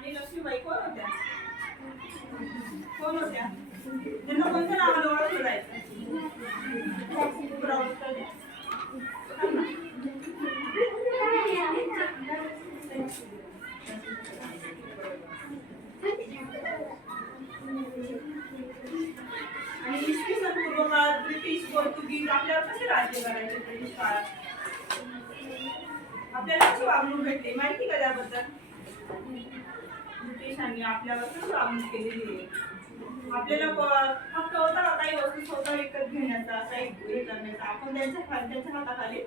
आणि लक्ष्मीबाई कोण होत्या? कोण होत्या? त्यांना कोणत्या नावाने ओळखलं जायचं? आणि इसवी सन पूर्व काळात ब्रिटिश पोर्तुगीज आपल्यावर कसे राज्य करायचे? ब्रिटिश काळात आपल्याला कशी वागणूक भेटते माहिती का त्याबद्दल? ब्रिटिशांनी आपल्यावर कशी वागणूक केलेली आहे? आपल्याला हक्क होता का काही वस्तू स्वतः विकत घेण्याचा, काही हे करण्याचा? आपण त्यांच्या हाताखाली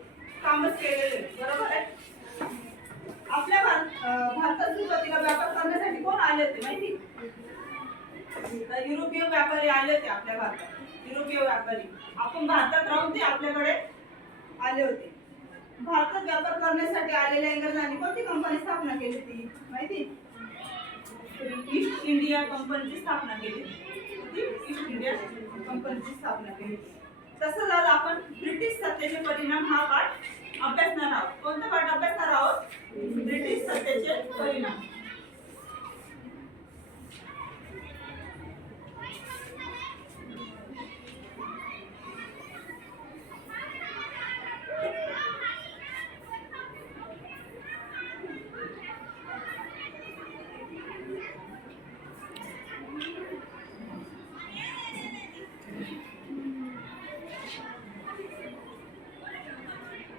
कामच केलेले, बरोबर आहे? आपल्या भारतात सुरुवातीला व्यापार करण्यासाठी कोण आले होते माहिती? युरोपीय व्यापारी आले होते आपल्या भारतात. युरोपीय व्यापारी आपण भारतात राहून ते आपल्याकडे आले होते. भारतात व्यापार करण्यासाठी आलेल्या इंग्रजांनी कोणती कंपनी स्थापना केली होती माहिती? ईस्ट इंडिया कंपनीची स्थापना केली. ईस्ट इंडिया कंपनीची स्थापना केली. तसंच आज आपण ब्रिटिश सत्तेचे परिणाम हा पाठ अभ्यासणार आहोत. कोणता पाठ अभ्यासणार आहोत? ब्रिटिश सत्तेचे परिणाम.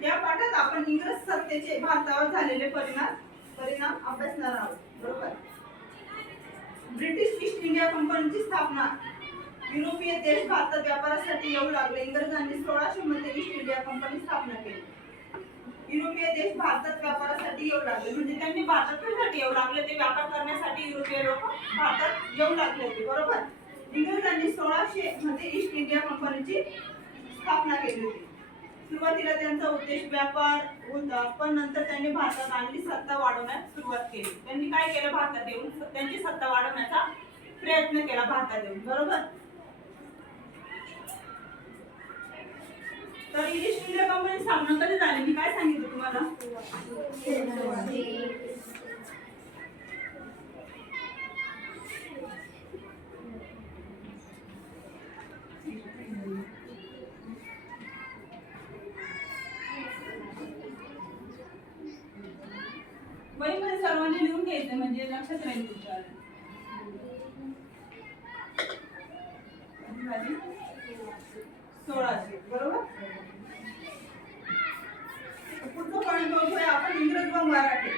या पाठात आपण इंग्रज सत्तेचे भारतावर झालेले परिणाम अभ्यासणार आहोत, बरोबर? ब्रिटिश ईस्ट इंडिया कंपनीची स्थापना. युरोपीय देश भारतात व्यापारासाठी येऊ लागले. इंग्रजांनी 1600 मध्ये ईस्ट इंडिया कंपनी स्थापना केली. युरोपीय देश भारतात व्यापारासाठी येऊ लागले म्हणजे त्यांनी भारतात कशासाठी येऊ लागले? ते व्यापार करण्यासाठी युरोपीय लोक भारतात येऊ लागले होते, बरोबर? इंग्रजांनी 1600 मध्ये ईस्ट इंडिया कंपनीची स्थापना केली होती. सुरुवातीला त्यांचा उद्देश व्यापार होता, पण नंतर त्यांनी भारतात आणली सत्ता वाढवण्यास सुरुवात केली. त्यांनी काय केलं? भारतात येऊन त्यांची सत्ता वाढवण्याचा प्रयत्न केला भारतात येऊन, बरोबर? तर ईस्ट इंडिया कंपनी स्थापना कधी झाली? मी काय सांगितलं तुम्हाला? वहीमध्ये सर्वांनी लिहून घ्यायचं म्हणजे लक्षात राहील तुमच्या. 1600, बरोबर? पुढचा पॉइंट बघूया आपण. इंग्रज व मराठे.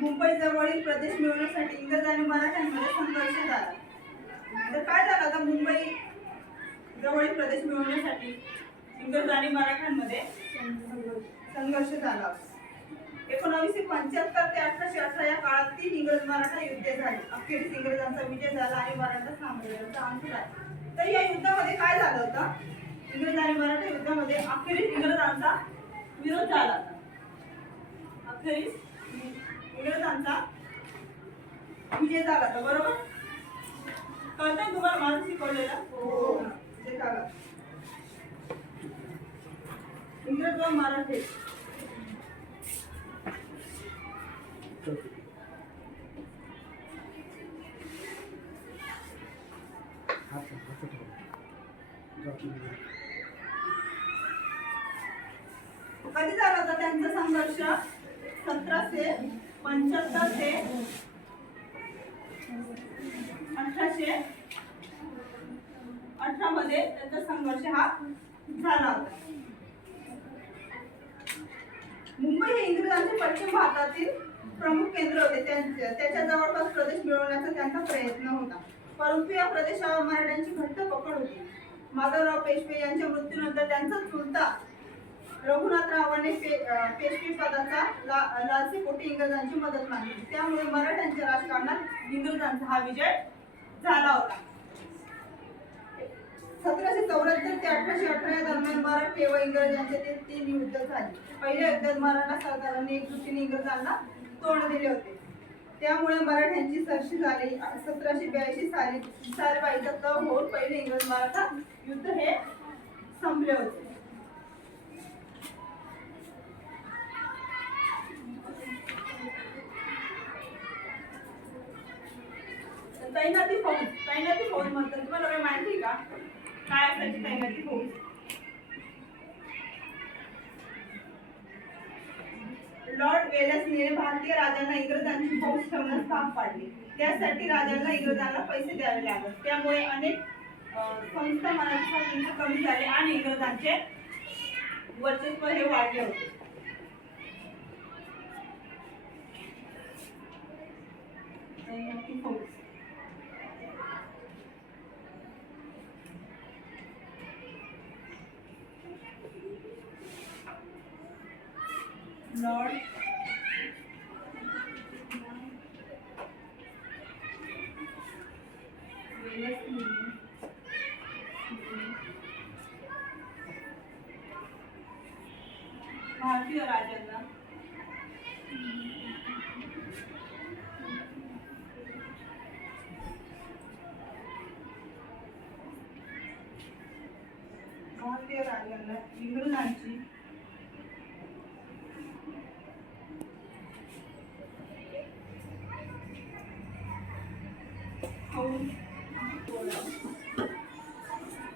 मुंबई जवळील प्रदेश मिळवण्यासाठी इंग्रज आणि मराठ्यांमध्ये संघर्ष झाला. तर काय झालं आता? मुंबई जवळील प्रदेश मिळवण्यासाठी इंग्रज आणि मराठ्यांमध्ये संघर्ष झाला. 1975 ते 1818 या काळात 3 इंग्रज मराठा युद्ध झाले. अखेरीस इंग्रजांचा विजय झाला आणि मराठा साम्राज्याचा अंत झाला. तर या युद्धामध्ये काय झालं होतं? इंग्रज आणि मराठा युद्धामध्ये अखेरीस इंग्रजांचा विरोध झाला. अखेरीस इंग्रजांचा विजय झाला, बरोबर? कळतंय तुम्हाला माझं शिकवलेलं? हो. ते कळलं. इंग्रज व मराठे कधी झाला होता त्यांचा संघर्ष? 1775 ते 1818 मध्ये त्यांचा संघर्ष हा झाला होता. मुंबई हे इंग्रजांचे पश्चिम भारतातील प्रमुख केंद्र होते. त्याच्या जवळपास प्रदेश मिळवण्याचा त्यांचा प्रयत्न होता, परंतु या प्रदेशावर मराठ्यांची घट्ट पकड होती. माधवराव पेशवे यांच्या मृत्यूनंतर त्यांचा चुलता रघुनाथरावाने पेशवे पदाचा लालसेपोटी इंग्रजांची मदत मागितली. त्यामुळे मराठ्यांच्या राजकारणात इंग्रजांचा हा विजय झाला होता. 1774 ते 1818 या दरम्यान मराठे व इंग्रज यांच्यातील 3 युद्ध झाली. पहिल्या युद्धात मराठा सरदारांनी एकजुटीने इंग्रजांना तोंड दिले होते. त्यामुळे मराठ्यांची सरशी झाली. 1782 साली सालबाईचा तह होऊन पहिले इंग्रज मराठा युद्ध हे संपले होते. तैनाती फौज म्हणतात. तुम्हाला काही माहिती का काय असायची तैनाती फौज? लॉर्ड वेलसने भारतीय राजांना इंग्रजांची फौज ठेवण्यास भाग पाडले. त्यासाठी राजांना इंग्रजांना पैसे द्यावे लागत. त्यामुळे अनेक संस्था मराठी स्वातंत्र्य कमी झाले आणि इंग्रजांचे वर्चस्व हे वाढले होते. तैनाती फौज लॉर्ड वेलसली भारतीय राजांना इंग्रजांची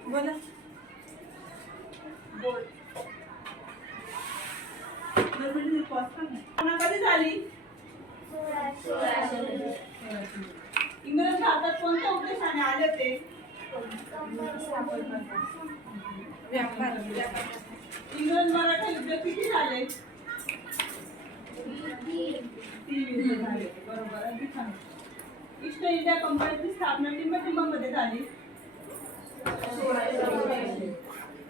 बोला बोल कधी झाली? इंग्रज भारतात कोणत्या उद्देशाने आले होते? इंग्रज मराठा युद्ध किती झाले? 3 युद्ध झाले. बरोबर. अगदी छान. ईस्ट इंडिया कंपनीची स्थापना मध्ये झाली.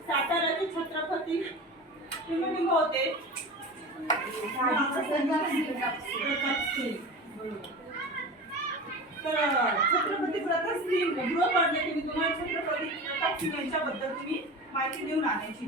साताराचे छत्रपती टिंबटिंब होते. तर छत्रपती प्रताप सिंह गृह पडले की तुम्हाला छत्रपती प्रताप सिंह यांच्याबद्दल तुम्ही माहिती देऊन आणायची.